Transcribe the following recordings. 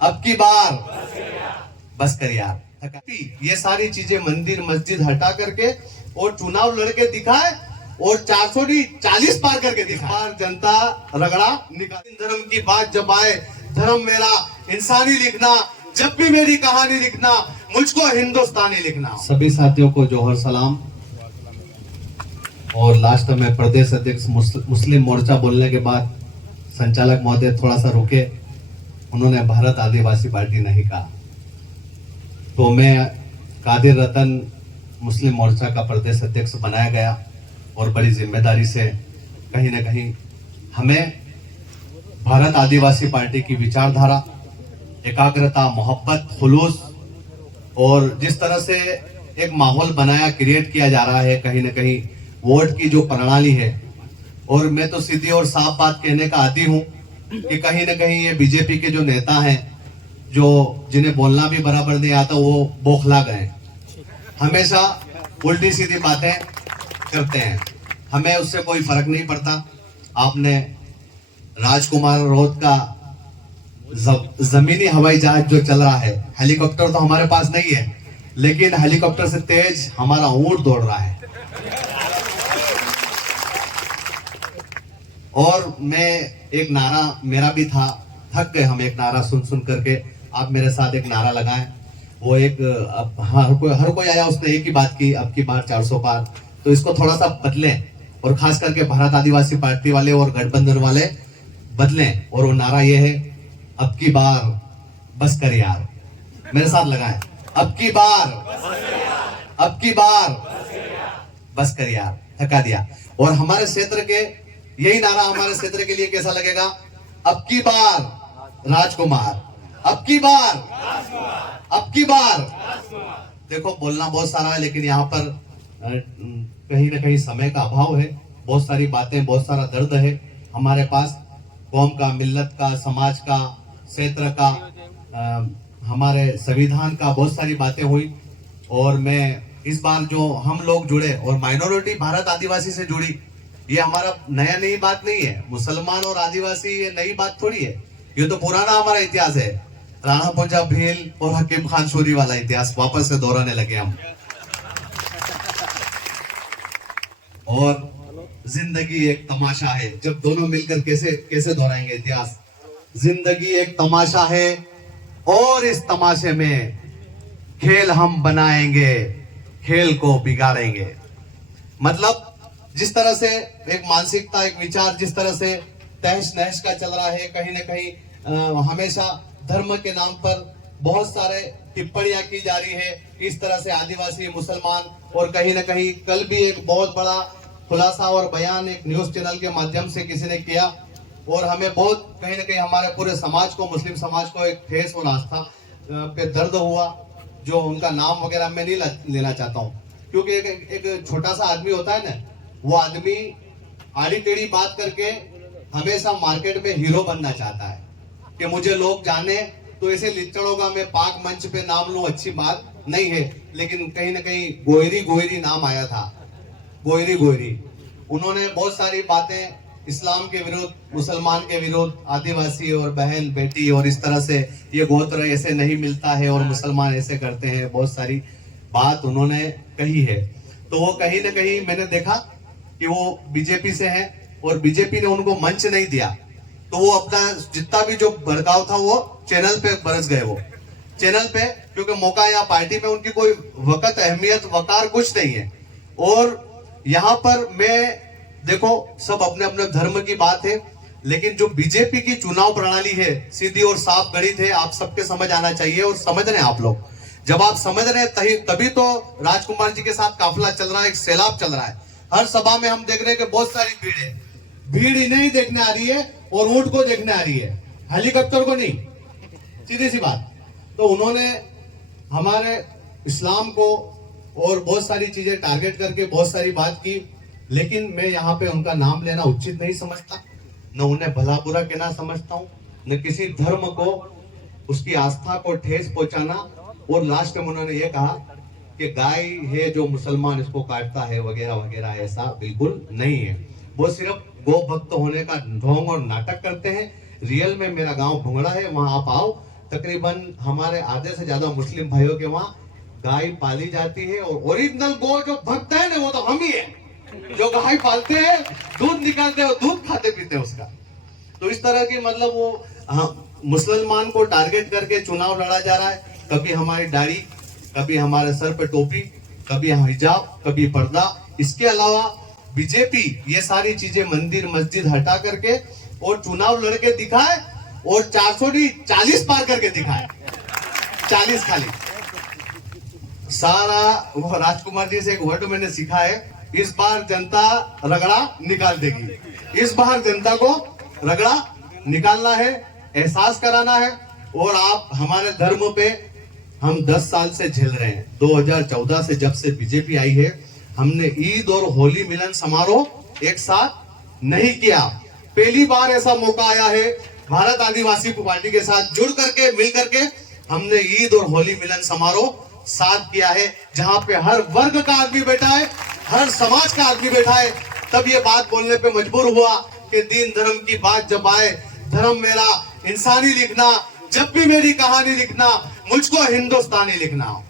अब की बार बस कर यार। ये सारी चीजें मंदिर मस्जिद हटा करके और चुनाव लड़के दिखाए और 440 पार करके दिखाए। जनता रगड़ा निकाल। धर्म की बात जब आए, धर्म मेरा इंसानी लिखना, जब भी मेरी कहानी लिखना, मुझको हिंदुस्तानी लिखना। सभी साथियों को जोहर सलाम। और लास्ट में प्रदेश अध्यक्ष मुस्लिम मोर्चा बोलने के बाद संचालक महोदय थोड़ा सा रुके, उन्होंने भारत आदिवासी पार्टी नहीं कहा, तो मैं कादिर रतन मुस्लिम मोर्चा का प्रदेश अध्यक्ष बनाया गया और बड़ी जिम्मेदारी से कहीं ना कहीं हमें भारत आदिवासी पार्टी की विचारधारा, एकाग्रता, मोहब्बत, खुलूस और जिस तरह से एक माहौल बनाया, क्रिएट किया जा रहा है, कहीं ना कहीं वोट की जो प्रणाली है। और मैं तो सीधी और साफ बात कहने का आदी हूं कि कहीं ना कहीं ये बीजेपी के जो नेता हैं, जो जिन्हें बोलना भी बराबर नहीं आता, वो बौखला गए, हमेशा उल्टी सीधी बातें करते हैं। हमें उससे कोई फर्क नहीं पड़ता। आपने राजकुमार रोड का जमीनी हवाई जहाज जो चल रहा है, हेलीकॉप्टर तो हमारे पास नहीं है, लेकिन हेलीकॉप्टर से तेज हमारा ऊंट दौड़ रहा है। और मैं एक नारा मेरा भी था, थक गए हम एक नारा सुन सुन करके। आप मेरे साथ एक नारा लगाएं। वो एक हर कोई आया, उसने एक ही बात की, अब की बार 400 पार। तो इसको थोड़ा सा बदलें, और खास करके भारत आदिवासी पार्टी वाले और गठबंधन वाले बदलें। और वो नारा ये है, अब की बार बस कर यार। मेरे साथ लगाएं, अब की बार बस कर यार। थका दिया। और हमारे क्षेत्र के यही नारा हमारे क्षेत्र के लिए कैसा लगेगा? अब की बार राजकुमार, अब की बार। देखो, बोलना बहुत सारा है, लेकिन यहाँ पर कहीं ना कहीं समय का अभाव है। बहुत सारी बातें, बहुत सारा दर्द है हमारे पास, कौम का, मिल्लत का, समाज का, क्षेत्र का, हमारे संविधान का, बहुत सारी बातें हुई। और मैं इस बार जो हम लोग जुड़े और माइनॉरिटी भारत आदिवासी से जुड़ी, ये हमारा नई बात नहीं है। मुसलमान और आदिवासी ये नई बात थोड़ी है, ये तो पुराना हमारा इतिहास है। राणा पंजाब भील और हकीम खान सूरी वाला इतिहास वापस से दोहराने लगे हम। और जिंदगी एक तमाशा है, जब दोनों मिलकर कैसे दोहराएंगे इतिहास। जिंदगी एक तमाशा है और इस तमाशे में खेल हम बनाएंगे, खेल को बिगाड़ेंगे। मतलब जिस तरह से एक मानसिकता, एक विचार जिस तरह से तहस नहस का चल रहा है, कहीं ना कहीं हमेशा धर्म के नाम पर बहुत सारे टिप्पणियां की जा रही है, इस तरह से आदिवासी, मुसलमान। और कहीं ना कहीं कल भी एक बहुत बड़ा खुलासा और बयान एक न्यूज चैनल के माध्यम से किसी ने किया, और हमें बहुत कहीं ना कहीं हमारे पूरे समाज को, मुस्लिम समाज को एक ठेस और आस्था पे दर्द हुआ। जो उनका नाम वगैरह मैं नहीं लेना चाहता हूँ, क्योंकि एक छोटा सा आदमी होता है ना, वो आदमी आड़ी टेढ़ी बात करके हमेशा मार्केट में हीरो बनना चाहता है कि मुझे लोग जाने। तो ऐसे लिच्चड़ों का मैं पाक मंच पे नाम लूं, अच्छी बात नहीं है, लेकिन कहीं ना कहीं गोयरी नाम आया था। गोयरी उन्होंने बहुत सारी बातें इस्लाम के विरुद्ध, मुसलमान के विरुद्ध, आदिवासी और बहन बेटी और इस तरह से ये गोत्र ऐसे नहीं मिलता है और मुसलमान ऐसे करते हैं, बहुत सारी बात उन्होंने कही है। तो वो कहीं ना कहीं मैंने देखा कि वो बीजेपी से है और बीजेपी ने उनको मंच नहीं दिया, तो वो अपना जितना भी जो भड़काव था वो चैनल पे बरस गए। वो चैनल पे, क्योंकि मौका या पार्टी में उनकी कोई वक्त, अहमियत, वकार कुछ नहीं है। और यहाँ पर मैं देखो, सब अपने अपने धर्म की बात है, लेकिन जो बीजेपी की चुनाव प्रणाली है, सीधी और साफ गणित है, आप सबके समझ आना चाहिए। और समझ रहे हैं आप लोग, जब आप समझ रहे हैं तभी तो राजकुमार जी के साथ काफिला चल रहा है, एक सैलाब चल रहा है। हर सभा में हम देख रहे हैं कि बहुत सारी भीड़ है। भीड़ इन्हें ही देखने आ रही है और ऊंट को देखने आ रही है, हेलीकॉप्टर को नहीं। सीधी सी बात। तो उन्होंने हमारे इस्लाम को और बहुत सारी चीजें टारगेट करके बहुत सारी बात की, लेकिन मैं यहाँ पे उनका नाम लेना उचित नहीं समझता, न उन्हें भला बुरा कहना समझता हूँ, न किसी धर्म को, उसकी आस्था को ठेस पहुंचाना। और लास्ट में उन्होंने ये कहा कि गाय है जो मुसलमान इसको काटता है वगैरह वगैरह, ऐसा बिल्कुल नहीं है। वो सिर्फ गो भक्त होने का ढोंग और नाटक करते हैं। रियल में मेरा गांव भुंगड़ा है, वहां आप आओ, तकरीबन हमारे आधे से ज्यादा मुस्लिम भाइयों के वहाँ गाय पाली जाती है, और ओरिजिनल गौ जो भक्त है ना वो तो हम ही है, जो गाय पालते हैं, दूध निकालते हैं, दूध खाते पीते हैं उसका। तो इस तरह की मतलब वो मुसलमान को टारगेट करके चुनाव लड़ा जा रहा है। कभी हमारी दाढ़ी, कभी हमारे सर पे टोपी, कभी हिजाब, कभी पर्दा। इसके अलावा बीजेपी ये सारी चीजें मंदिर मस्जिद हटा करके और चुनाव लड़के दिखाए, और 440 पार करके दिखाए, 40 खाली। सारा वो राजकुमार जी से एक वर्ड मैंने सीखा है, इस बार जनता रगड़ा निकाल देगी। इस बार जनता को रगड़ा निकालना है, एहसास कराना है। और आप हमारे धर्म पे हम 10 साल से झेल रहे हैं। 2014 से जब से बीजेपी आई है, हमने ईद और होली मिलन समारोह एक साथ नहीं किया। पहली बार ऐसा मौका आया है भारत आदिवासी पार्टी के साथ जुड़ करके मिल करके हमने ईद और होली मिलन समारोह साथ किया है, जहां पे हर वर्ग का आदमी बैठा है, हर समाज का आदमी बैठा है। तब ये बात बोलने पे मजबूर हुआ कि दीन धर्म की बात जब आए, धर्म मेरा इंसानी लिखना, जब भी मेरी कहानी लिखना मुझको हिंदुस्तानी लिखना।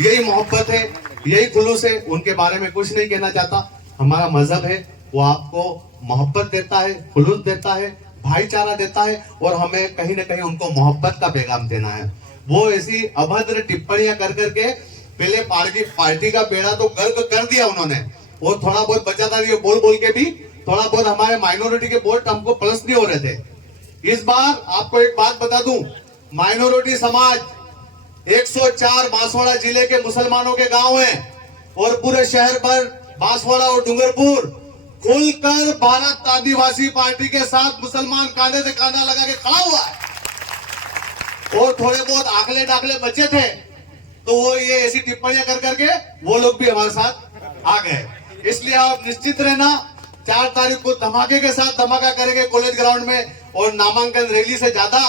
यही मोहब्बत है, यही खुलूस है। उनके बारे में कुछ नहीं कहना चाहता। हमारा मजहब है वो आपको मोहब्बत देता है, खुलूस देता है, भाईचारा देता है, और हमें कहीं ना कहीं उनको मोहब्बत का पैगाम देना है। वो ऐसी अभद्र टिप्पणियां कर करके पहले पार्टी का बेड़ा तो गर्क कर दिया उन्होंने, और थोड़ा बहुत बचा था, ये बोल बोल के भी थोड़ा बहुत हमारे माइनॉरिटी के वोट हमको प्लस नहीं हो रहे थे। इस बार आपको एक बात बता दूं, माइनॉरिटी समाज 104 बांसवाड़ा जिले के मुसलमानों के गांव हैं, और पूरे शहर पर बांसवाड़ा और डूंगरपुर खुलकर भारत आदिवासी पार्टी के साथ मुसलमान कांधे से कांधा लगा के खड़ा हुआ है। और थोड़े बहुत आखले डाखले बचे थे तो वो ये ऐसी टिप्पणियां कर करके वो लोग भी हमारे साथ आ गए। इसलिए आप निश्चित रहना, 4 तारीख को धमाके के साथ धमाका करेंगे कॉलेज ग्राउंड में, और नामांकन रैली से ज्यादा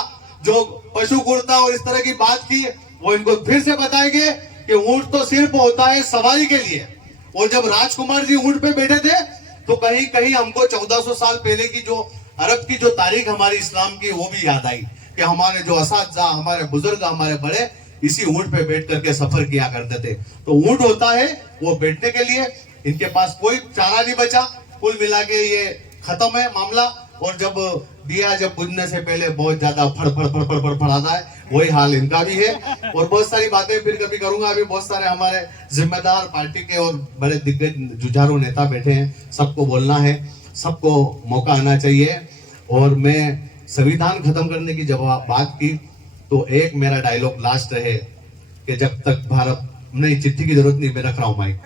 जो पशु कुर्ता और इस तरह की बात की वो इनको फिर से बताएंगे कि ऊंट तो सिर्फ होता है सवारी के लिए। और जब राजकुमार जी ऊंट पे बैठे थे तो कहीं कहीं हमको 1400 साल पहले की जो अरब की जो तारीख हमारी इस्लाम की वो भी याद आई कि हमारे जो असातिज़ा, हमारे बुजुर्ग, हमारे बड़े इसी ऊंट पे बैठ करके सफर किया करते थे। तो ऊंट होता है वो बैठने के लिए, इनके पास कोई चारा नहीं बचा। कुल मिला के ये खत्म है मामला। और जब दिया जब बुझने से पहले बहुत ज्यादा फड़ फड़ फड़ फड़ फड़ फड़ाता है, वही हाल इनका भी है। और बहुत सारी बातें फिर कभी करूंगा। अभी बहुत सारे हमारे जिम्मेदार पार्टी के और बड़े दिग्गज जुझारू नेता बैठे हैं, सबको बोलना है, सबको मौका आना चाहिए। और मैं संविधान खत्म करने की जब बात की तो एक मेरा डायलॉग लास्ट रहे कि जब तक भारत, नहीं चिट्ठी की जरूरत नहीं, मैं रख रहा हूं माइक,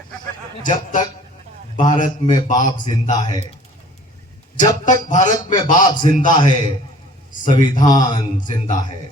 जब तक भारत में बाप जिंदा है, जब तक भारत में बाप जिंदा है, संविधान जिंदा है।